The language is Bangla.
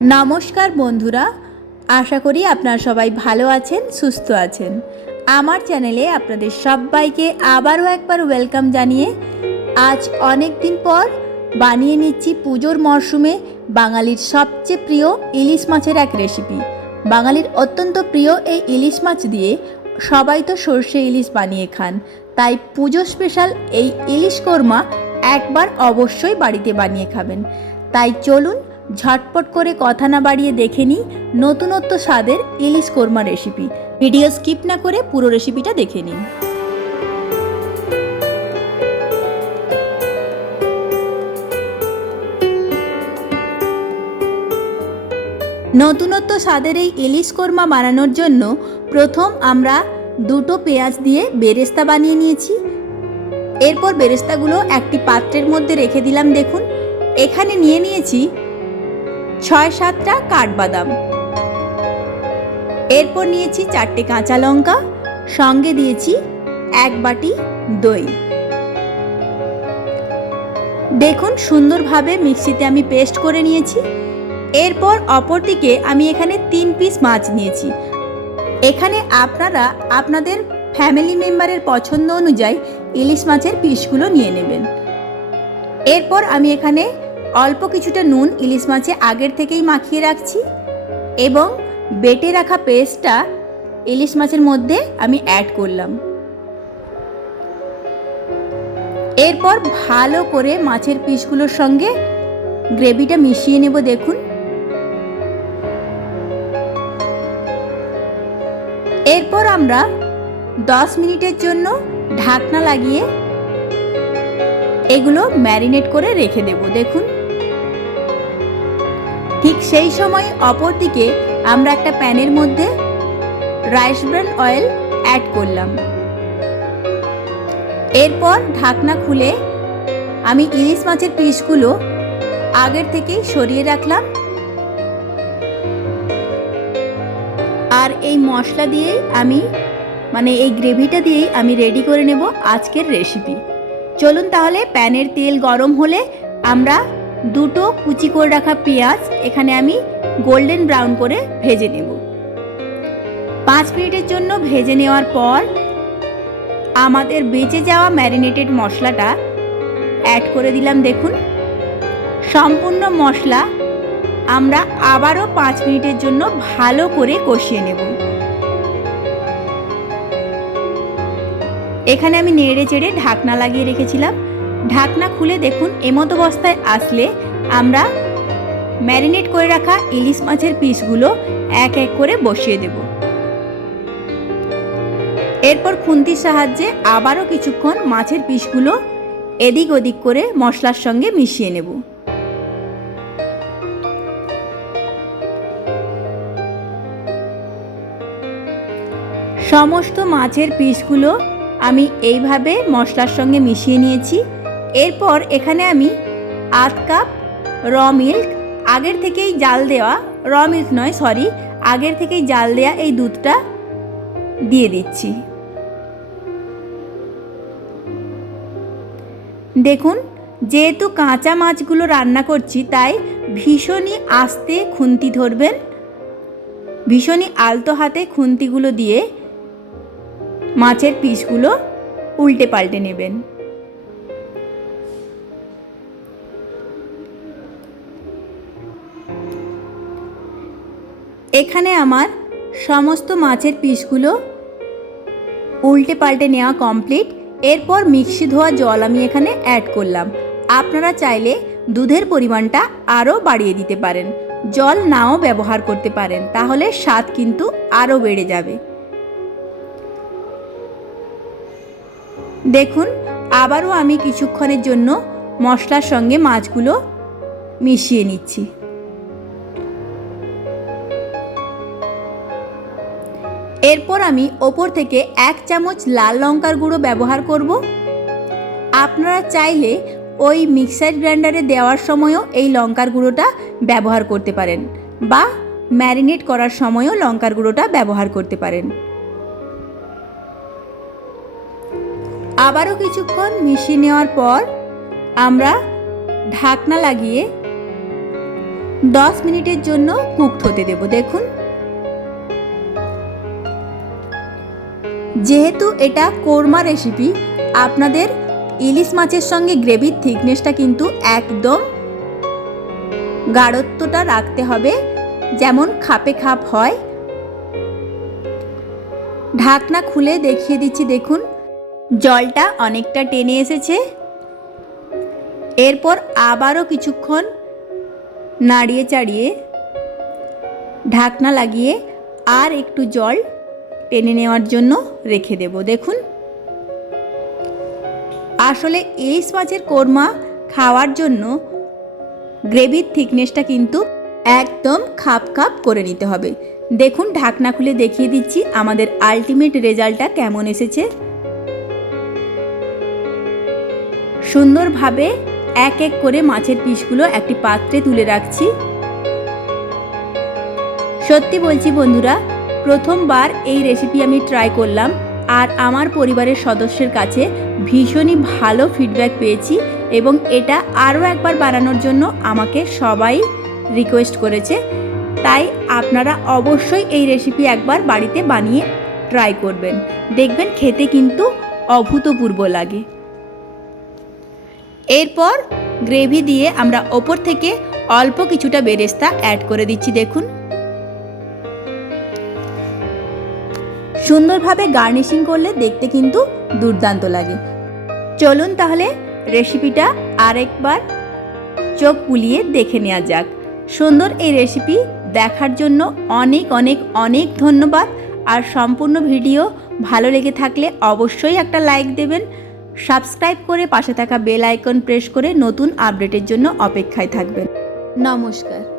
নমস্কার বন্ধুরা, আশা করি আপনারা সবাই ভালো আছেন, সুস্থ আছেন। আমার চ্যানেলে আপনাদের সবাইকে আবারও একবার ওয়েলকাম জানিয়ে আজ অনেক দিন পর বানিয়ে নিচ্ছি পুজোর মরশুমে বাঙালির সবচেয়ে প্রিয় ইলিশ মাছের এক রেসিপি বাঙালির অত্যন্ত প্রিয় এই ইলিশ মাছ দিয়ে সবাই তো সর্ষে ইলিশ বানিয়ে খান। তাই পুজো স্পেশাল এই ইলিশ কোরমা একবার অবশ্যই বাড়িতে বানিয়ে খাবেন। তাই চলুন ঝটপট করে কথা না বাড়িয়ে দেখে নিই নতুনত্ব স্বাদের ইলিশ কোরমা রেসিপি ভিডিও স্কিপ না করে পুরো রেসিপিটা দেখে নিন। নতুনত্ব স্বাদের এই ইলিশ কোরমা বানানোর জন্য প্রথম আমরা দুটো পেঁয়াজ দিয়ে বেরেস্তা বানিয়ে নিয়েছি। এরপর বেরেস্তাগুলো একটি পাত্রের মধ্যে রেখে দিলাম দেখুন। এখানে নিয়ে নিয়েছি ছয় সাতটা কাঠবাদাম। এরপর নিয়েছি চারটে কাঁচা লঙ্কা, সঙ্গে দিয়েছি এক বাটি দই। দেখুন সুন্দরভাবে মিক্সিতে আমি পেস্ট করে নিয়েছি। এরপর অপর দিকে আমি এখানে তিন পিস মাছ নিয়েছি। এখানে আপনারা আপনাদের ফ্যামিলি মেম্বারের পছন্দ অনুযায়ী ইলিশ মাছের পিসগুলো নিয়ে নেবেন। এরপর আমি এখানে অল্প কিছুটা নুন ইলিশ মাছে আগের থেকেই মাখিয়ে রাখছি এবং বেটে রাখা পেস্টটা ইলিশ মাছের মধ্যে আমি অ্যাড করলাম। এরপর ভালো করে মাছের পিসগুলোর সঙ্গে গ্রেভিটা মিশিয়ে নেব দেখুন। এরপর আমরা দশ মিনিটের জন্য ঢাকনা লাগিয়ে এগুলো ম্যারিনেট করে রেখে দেব, দেখুন। ঠিক সেই সময় অপর দিকে আমরা একটা প্যানের মধ্যে রাইস ব্রান অয়েল অ্যাড করলাম। এরপর ঢাকনা খুলে আমি ইলিশ মাছের পিসগুলো আগের থেকেই সরিয়ে রাখলাম। আর এই মশলা দিয়েই আমি মানে এই গ্রেভিটা দিয়েই আমি রেডি করে নেব আজকের রেসিপি। চলুন তাহলে প্যানের তেল গরম হলে আমরা দুটো কুচি করে রাখা পেঁয়াজ এখানে আমি গোল্ডেন ব্রাউন করে ভেজে নেব। পাঁচ মিনিটের জন্য ভেজে নেওয়ার পর আমাদের বেঁচে যাওয়া ম্যারিনেটেড মশলাটা অ্যাড করে দিলাম দেখুন। সম্পূর্ণ মশলা আমরা আবারও পাঁচ মিনিটের জন্য ভালো করে কষিয়ে নেব। এখানে আমি নেড়ে চেড়ে ঢাকনা লাগিয়ে রেখেছিলাম। ঢাকনা খুলে দেখুন এমতো অবস্থায় আসলে আমরা ম্যারিনেট করে রাখা ইলিশ মাছের পিসগুলো এক এক করে বসিয়ে দেব। এরপর খুন্তির সাহায্যে আবারও কিছুক্ষণ মাছের পিসগুলো এদিক ওদিক করে মশলার সঙ্গে মিশিয়ে নেব। সমস্ত মাছের পিসগুলো আমি এইভাবে মশলার সঙ্গে মিশিয়ে নিয়েছি। এরপর এখানে আমি আধ কাপ র মিল্ক, আগের থেকেই জাল দেওয়া, র মিল্ক নয় সরি আগের থেকেই জাল দেওয়া এই দুধটা দিয়ে দিচ্ছি। দেখুন, যেহেতু কাঁচা মাছগুলো রান্না করছি, তাই ভীষণই আস্তে খুন্তি ধরবেন, ভীষণই আলতো হাতে খুন্তিগুলো দিয়ে মাছের পিসগুলো উল্টে পাল্টে নেবেন। এখানে আমার সমস্ত মাছের পিসগুলো উল্টে পাল্টে নেওয়া কমপ্লিট এরপর মিক্সি ধোয়া জল আমি এখানে অ্যাড করলাম। আপনারা চাইলে দুধের পরিমাণটা আরও বাড়িয়ে দিতে পারেন। জল নাও ব্যবহার করতে পারেন, তাহলে স্বাদ কিন্তু আরও বেড়ে যাবে। দেখুন, আবারও আমি কিছুক্ষণের জন্য মশলার সঙ্গে মাছগুলো মিশিয়ে নিচ্ছি। এরপর আমি ওপর থেকে এক চামচ লাল লঙ্কার গুঁড়ো ব্যবহার করব। আপনারা চাইলে ওই মিক্সার গ্রাইন্ডারে দেওয়ার সময়ও এই লঙ্কার গুঁড়োটা ব্যবহার করতে পারেন বা ম্যারিনেট করার সময়ও লঙ্কার গুঁড়োটা ব্যবহার করতে পারেন। আবারও কিছুক্ষণ মিশিয়ে নেওয়ার পর আমরা ঢাকনা লাগিয়ে দশ মিনিটের জন্য কুকড হতে দেব। দেখুন। যেহেতু এটা কোরমা রেসিপি আপনাদের ইলিশ মাছের সঙ্গে গ্রেভির থিকনেসটা কিন্তু একদম গাঢ়ত্বটা রাখতে হবে, যেমন খাপে খাপ হয়। ঢাকনা খুলে দেখিয়ে দিচ্ছি, দেখুন, জলটা অনেকটা টেনে এসেছে। এরপর আবারও কিছুক্ষণ নাড়িয়ে চাড়িয়ে ঢাকনা লাগিয়ে আর একটু জল টেনে নেওয়ার জন্য রেখে দেব। দেখুন। আসলে ইলিশ মাছের কোরমা খাওয়ার জন্য গ্রেভির থিকনেসটা কিন্তু একদম খাপ খাপ করে নিতে হবে। দেখুন, ঢাকনা খুলে দেখিয়ে দিচ্ছি আমাদের আলটিমেট রেজাল্টটা কেমন এসেছে। সুন্দরভাবে এক এক করে মাছের পিসগুলো একটি পাত্রে তুলে রাখছি। সত্যি বলছি বন্ধুরা প্রথমবার এই রেসিপি আমি ট্রাই করলাম আর আমার পরিবারের সদস্যের কাছে ভীষণই ভালো ফিডব্যাক পেয়েছি এবং এটা আরও একবার বানানোর জন্য আমাকে সবাই রিকোয়েস্ট করেছে। তাই আপনারা অবশ্যই এই রেসিপি একবার বাড়িতে বানিয়ে ট্রাই করবেন। দেখবেন খেতে কিন্তু অভূতপূর্ব লাগে। এরপর গ্রেভি দিয়ে আমরা ওপর থেকে অল্প কিছুটা বেরেস্তা অ্যাড করে দিচ্ছি, দেখুন। সুন্দরভাবে গার্নিশিং করলে দেখতে কিন্তু দুর্দান্ত লাগে। চলুন তাহলে রেসিপিটা আরেকবার চোখ বুলিয়ে দেখে নেওয়া যাক। সুন্দর এই রেসিপি দেখার জন্য অনেক অনেক অনেক ধন্যবাদ। আর সম্পূর্ণ ভিডিও ভালো লেগে থাকলে অবশ্যই একটা লাইক দেবেন। সাবস্ক্রাইব করে পাশে থাকা বেল আইকন প্রেস করে নতুন আপডেটের জন্য অপেক্ষায় থাকবেন। নমস্কার।